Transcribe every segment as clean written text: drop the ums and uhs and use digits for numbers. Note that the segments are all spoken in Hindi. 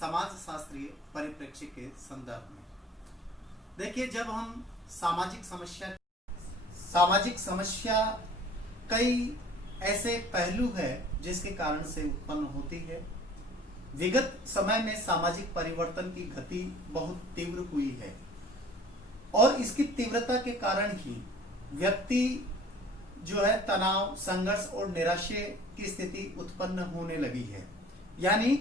समाज शास्त्रीय परिप्रेक्ष्य के संदर्भ में। देखिए, जब हम सामाजिक समस्या कई ऐसे पहलू है जिसके कारण से उत्पन्न होती है। विगत समय में सामाजिक परिवर्तन की गति बहुत तीव्र हुई है और इसकी तीव्रता के कारण ही व्यक्ति जो है तनाव, संघर्ष और निराशा की स्थिति उत्पन्न होने लगी है। यानी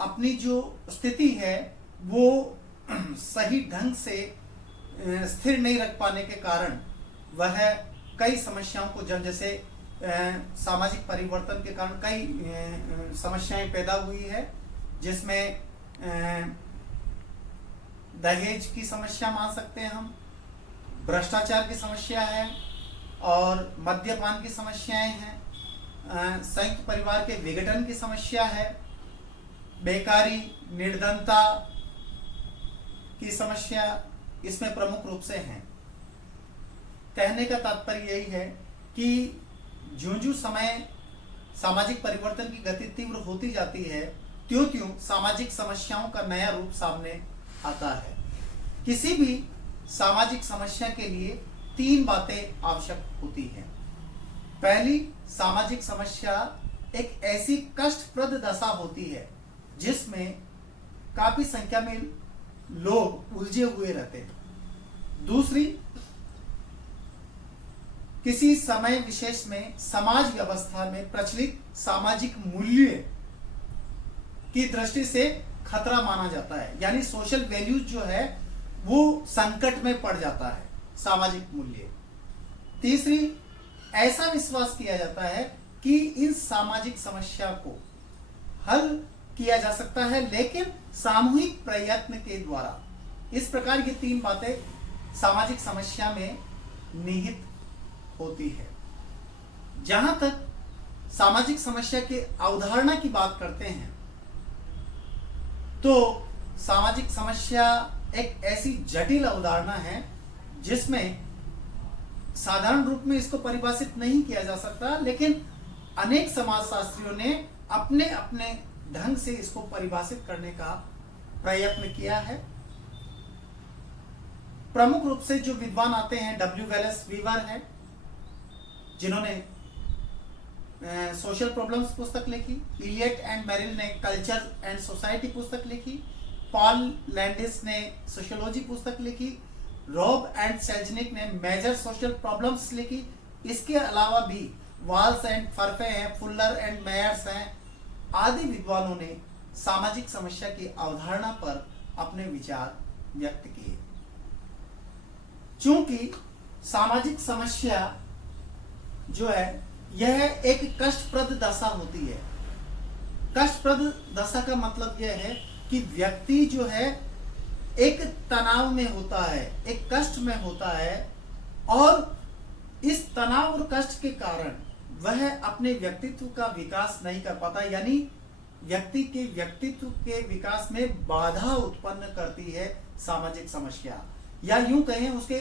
अपनी जो स्थिति है वो सही ढंग से स्थिर नहीं रख पाने के कारण वह कई समस्याओं को जैसे सामाजिक परिवर्तन के कारण कई समस्याएं पैदा हुई है, जिसमें दहेज की समस्या मान सकते हैं हम, भ्रष्टाचार की समस्या है और मद्यपान की समस्याएं हैं, संयुक्त परिवार के विघटन की समस्या है, बेकारी, निर्धनता की समस्या इसमें प्रमुख रूप से है। कहने का तात्पर्य यही है कि ज्यों-ज्यों समय सामाजिक परिवर्तन की गति तीव्र होती जाती है, त्यों-त्यों सामाजिक समस्याओं का नया रूप सामने आता है। किसी भी सामाजिक समस्या के लिए 3 बातें आवश्यक होती हैं। पहली, सामाजिक समस्या एक ऐसी कष्टप्रद दशा होती है जिसमें काफी संख्या में लोग उलझे हुए रहते हैं। दूसरी, किसी समय विशेष में समाज व्यवस्था में प्रचलित सामाजिक मूल्य की दृष्टि से खतरा माना जाता है, यानी सोशल वैल्यूज जो है वो संकट में पड़ जाता है, सामाजिक मूल्य। तीसरी, ऐसा विश्वास किया जाता है कि इन सामाजिक समस्या को हल किया जा सकता है, लेकिन सामूहिक प्रयत्न के द्वारा। इस प्रकार की 3 बातें सामाजिक समस्या में निहित होती है। जहां तक सामाजिक समस्या के अवधारणा की बात करते हैं तो सामाजिक समस्या एक ऐसी जटिल अवधारणा है जिसमें साधारण रूप में इसको परिभाषित नहीं किया जा सकता, लेकिन अनेक समाजशास्त्रियों ने अपने अपने ढंग से इसको परिभाषित करने का प्रयत्न किया है। प्रमुख रूप से जो विद्वान आते हैं, डब्ल्यू वेलेस वीवर है जिन्होंने सोशल प्रॉब्लम्स पुस्तक लिखी, इलियट एंड मेरिल ने कल्चर एंड सोसाइटी पुस्तक लिखी, पॉल लैंडिस ने सोशियोलॉजी पुस्तक लिखी, रॉब एंड सेल्जनिक ने मेजर सोशल प्रॉब्लम्स लिखी। इसके अलावा भी वाल्स एंड फर्फे हैं, फुल्लर एंड मेयर्स हैं, आदि विद्वानों ने सामाजिक समस्या की अवधारणा पर अपने विचार व्यक्त किए। चूंकि सामाजिक समस्या जो है यह एक कष्टप्रद दशा होती है। कष्टप्रद दशा का मतलब यह है कि व्यक्ति जो है एक तनाव में होता है, एक कष्ट में होता है और इस तनाव और कष्ट के कारण वह अपने व्यक्तित्व का विकास नहीं कर पाता, यानी व्यक्ति के व्यक्तित्व के विकास में बाधा उत्पन्न करती है सामाजिक समस्या, या यूं कहें उसके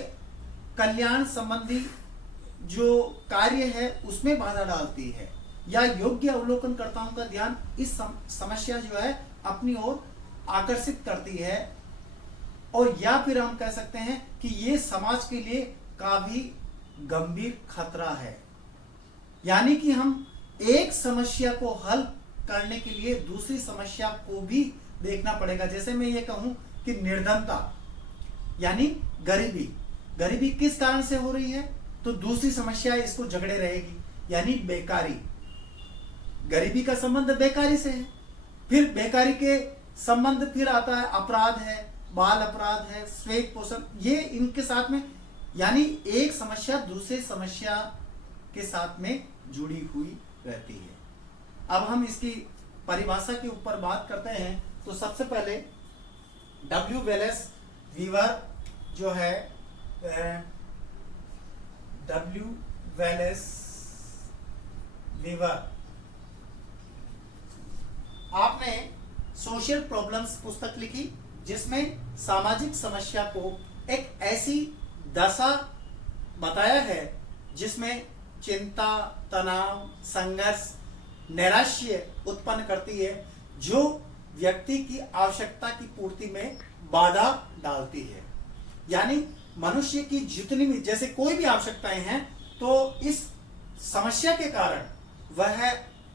कल्याण संबंधी जो कार्य है उसमें बाधा डालती है, या योग्य अवलोकनकर्ताओं का ध्यान इस समस्या जो है अपनी ओर आकर्षित करती है, और या फिर हम कह सकते हैं कि ये समाज के लिए काफी गंभीर खतरा है। यानी कि हम एक समस्या को हल करने के लिए दूसरी समस्या को भी देखना पड़ेगा। जैसे मैं ये कहूं कि निर्धनता यानी गरीबी किस कारण से हो रही है, तो दूसरी समस्या इसको झगड़े रहेगी, यानी बेकारी। गरीबी का संबंध बेकारी से है, फिर बेकारी के संबंध फिर आता है अपराध है, बाल अपराध है, श्वेत पोषण, ये इनके साथ में, यानी एक समस्या दूसरे समस्या के साथ में जुड़ी हुई रहती है। अब हम इसकी परिभाषा के ऊपर बात करते हैं तो सबसे पहले डब्ल्यू वेलेस वीवर जो है, डब्ल्यू वेलेस वीवर, आपने सोशल प्रॉब्लम्स पुस्तक लिखी जिसमें सामाजिक समस्या को एक ऐसी दशा बताया है जिसमें चिंता, तनाव, संघर्ष, नैराश्य उत्पन्न करती है, जो व्यक्ति की आवश्यकता की पूर्ति में बाधा डालती है। यानी मनुष्य की जितनी भी, जैसे कोई भी आवश्यकताएं हैं, तो इस समस्या के कारण वह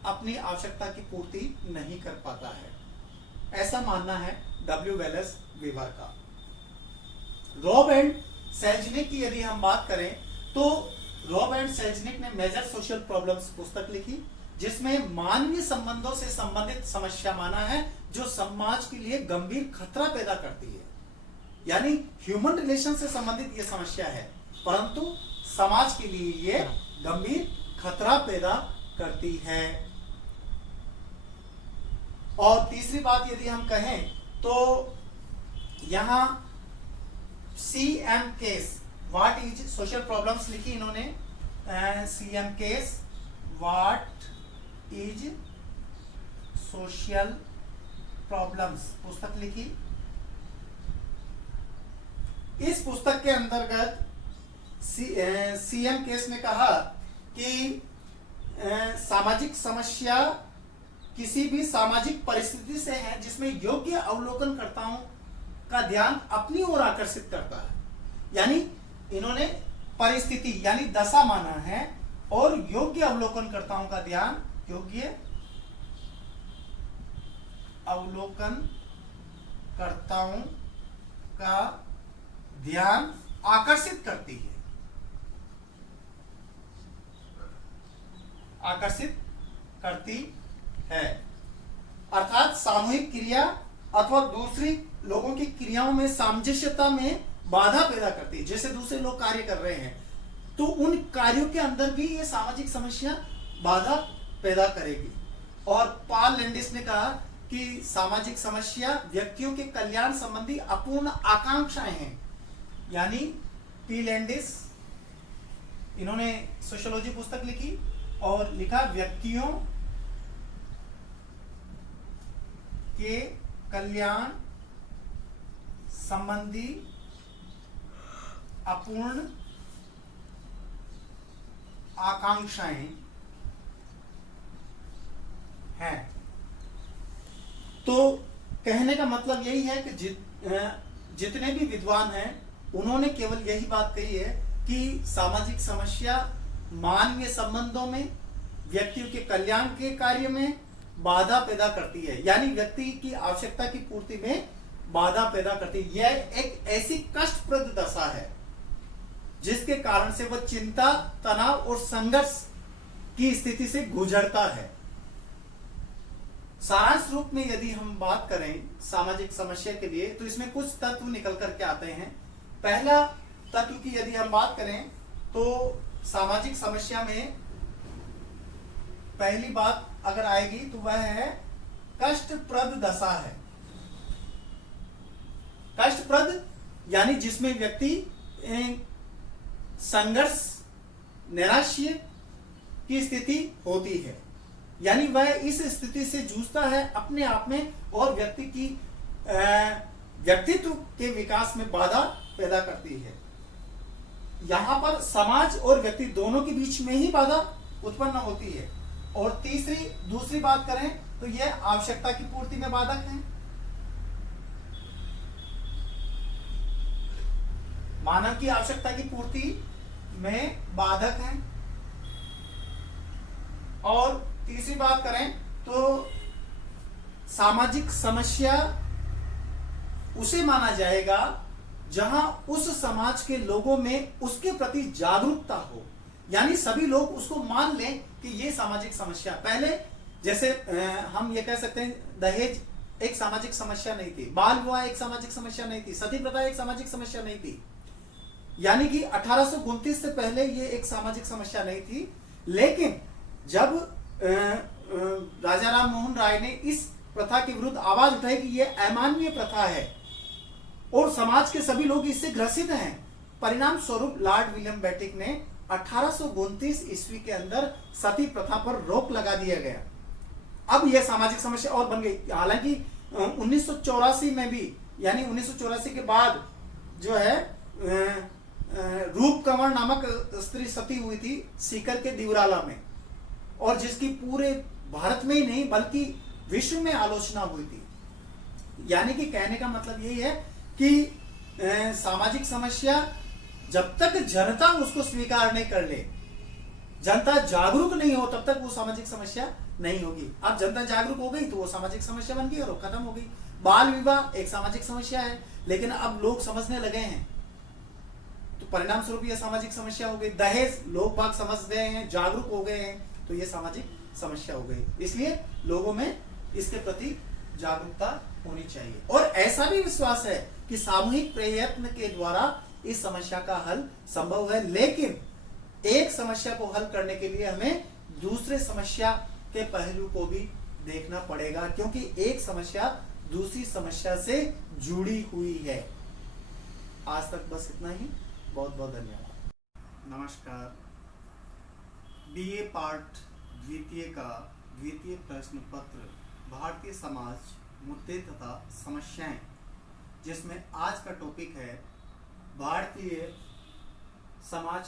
अपनी आवश्यकता की पूर्ति नहीं कर पाता है, ऐसा मानना है डब्ल्यू वेलेस वीवर का। रॉब एंड सेल्जनिक की यदि हम बात करें तो रॉब एंड सेल्जनिक ने मेजर सोशल प्रॉब्लम्स पुस्तक लिखी, जिसमें मानवीय संबंधों से संबंधित समस्या माना है जो समाज के लिए गंभीर खतरा पैदा करती है। यानी ह्यूमन रिलेशन से संबंधित यह समस्या है, परंतु समाज के लिए यह गंभीर खतरा पैदा करती है। और तीसरी बात यदि हम कहें तो यहां CM case what is social problems लिखी इन्होंने। CM case what is social problems पुस्तक लिखी। इस पुस्तक के अंतर्गत CM केस ने कहा कि सामाजिक समस्या किसी भी सामाजिक परिस्थिति से है जिसमें योग्य अवलोकनकर्ताओं का ध्यान अपनी ओर आकर्षित करता है। यानी इन्होंने परिस्थिति यानी दशा माना है, और योग्य अवलोकनकर्ताओं का ध्यान, योग्य अवलोकनकर्ताओं का ध्यान आकर्षित करती है, आकर्षित करती है। अर्थात सामूहिक क्रिया अथवा दूसरी लोगों की क्रियाओं में सामंजस्यता में बाधा पैदा करती है। जैसे दूसरे लोग कार्य कर रहे हैं तो उन कार्यों के अंदर भी ये सामाजिक समस्या बाधा पैदा करेगी। और पॉल लैंडिस ने कहा कि सामाजिक समस्या व्यक्तियों के कल्याण संबंधी अपूर्ण आकांक्षाएं हैं। यानी पी लैंडिस, इन्होंने सोशियोलॉजी पुस्तक लिखी और लिखा व्यक्तियों के कल्याण संबंधी अपूर्ण आकांक्षाएं हैं। तो कहने का मतलब यही है कि जितने भी विद्वान हैं उन्होंने केवल यही बात कही है कि सामाजिक समस्या मानवीय संबंधों में, व्यक्तियों के कल्याण के कार्य में बाधा पैदा करती है, यानी व्यक्ति की आवश्यकता की पूर्ति में बाधा पैदा करती है। यह एक ऐसी कष्टप्रद दशा है जिसके कारण से वह चिंता, तनाव और संघर्ष की स्थिति से गुजरता है। सारांश रूप में यदि हम बात करें सामाजिक समस्या के लिए तो इसमें कुछ तत्व निकल करके आते हैं। पहला तत्व की यदि हम बात करें तो सामाजिक समस्या में पहली बात अगर आएगी तो वह है कष्टप्रद दशा है। कष्टप्रद यानी जिसमें व्यक्ति संघर्ष, नैराश्य की स्थिति होती है, यानी वह इस स्थिति से जूझता है अपने आप में और व्यक्ति की व्यक्तित्व के विकास में बाधा पैदा करती है। यहां पर समाज और व्यक्ति दोनों के बीच में ही बाधा उत्पन्न होती है। और दूसरी बात करें तो यह आवश्यकता की पूर्ति में बाधक है। मानव की आवश्यकता की पूर्ति में बाधक है। और तीसरी बात करें तो सामाजिक समस्या उसे माना जाएगा जहां उस समाज के लोगों में उसके प्रति जागरूकता हो, यानी सभी लोग उसको मान लें कि ये सामाजिक समस्या। पहले जैसे हम ये कह सकते हैं दहेज एक सामाजिक समस्या नहीं थी, बाल विवाह एक सामाजिक समस्या नहीं थी, सती प्रथा एक सामाजिक समस्या नहीं थी, यानी कि 1829 से पहले ये एक सामाजिक समस्या नहीं थी। लेकिन जब राजा राम मोहन राय ने इस प्रथा के विरुद्ध आवाज उठाई कि ये अमानवीय प्रथा है और समाज के सभी लोग इससे ग्रसित हैं, परिणाम स्वरूप लॉर्ड विलियम बेंटिक ने 1829 ईस्वी के अंदर सती प्रथा पर रोक लगा दिया गया। अब यह सामाजिक समस्या और बन गई। हालांकि 1984 में भी, यानी 1984 के बाद जो है रूप कंवर नामक स्त्री सती हुई थी सीकर के दिवराला में, और जिसकी पूरे भारत में ही नहीं बल्कि विश्व में आलोचना हुई थी। यानी कि कहने का मतलब यही है कि सामाजिक समस्या जब तक जनता उसको स्वीकार नहीं कर ले, जनता जागरूक नहीं हो, तब तक वो सामाजिक समस्या नहीं होगी। अब जनता जागरूक हो गई तो वो सामाजिक समस्या बन गई और खत्म हो गई। बाल विवाह एक सामाजिक समस्या है, लेकिन अब लोग समझने लगे हैं तो परिणाम स्वरूप ये सामाजिक समस्या हो गई। दहेज लोग बाग समझ गए हैं, जागरूक हो गए हैं, तो ये सामाजिक समस्या हो गई। इसलिए लोगों में इसके प्रति जागरूकता होनी चाहिए। और ऐसा भी विश्वास है कि सामूहिक प्रयत्न के द्वारा इस समस्या का हल संभव है, लेकिन एक समस्या को हल करने के लिए हमें दूसरे समस्या के पहलू को भी देखना पड़ेगा, क्योंकि एक समस्या दूसरी समस्या से जुड़ी हुई है। आज तक बस इतना ही। बहुत बहुत धन्यवाद। नमस्कार। बीए पार्ट द्वितीय का द्वितीय प्रश्न पत्र भारतीय समाज मुद्दे तथा समस्याएं, जिसमें आज का टॉपिक है भारतीय समाज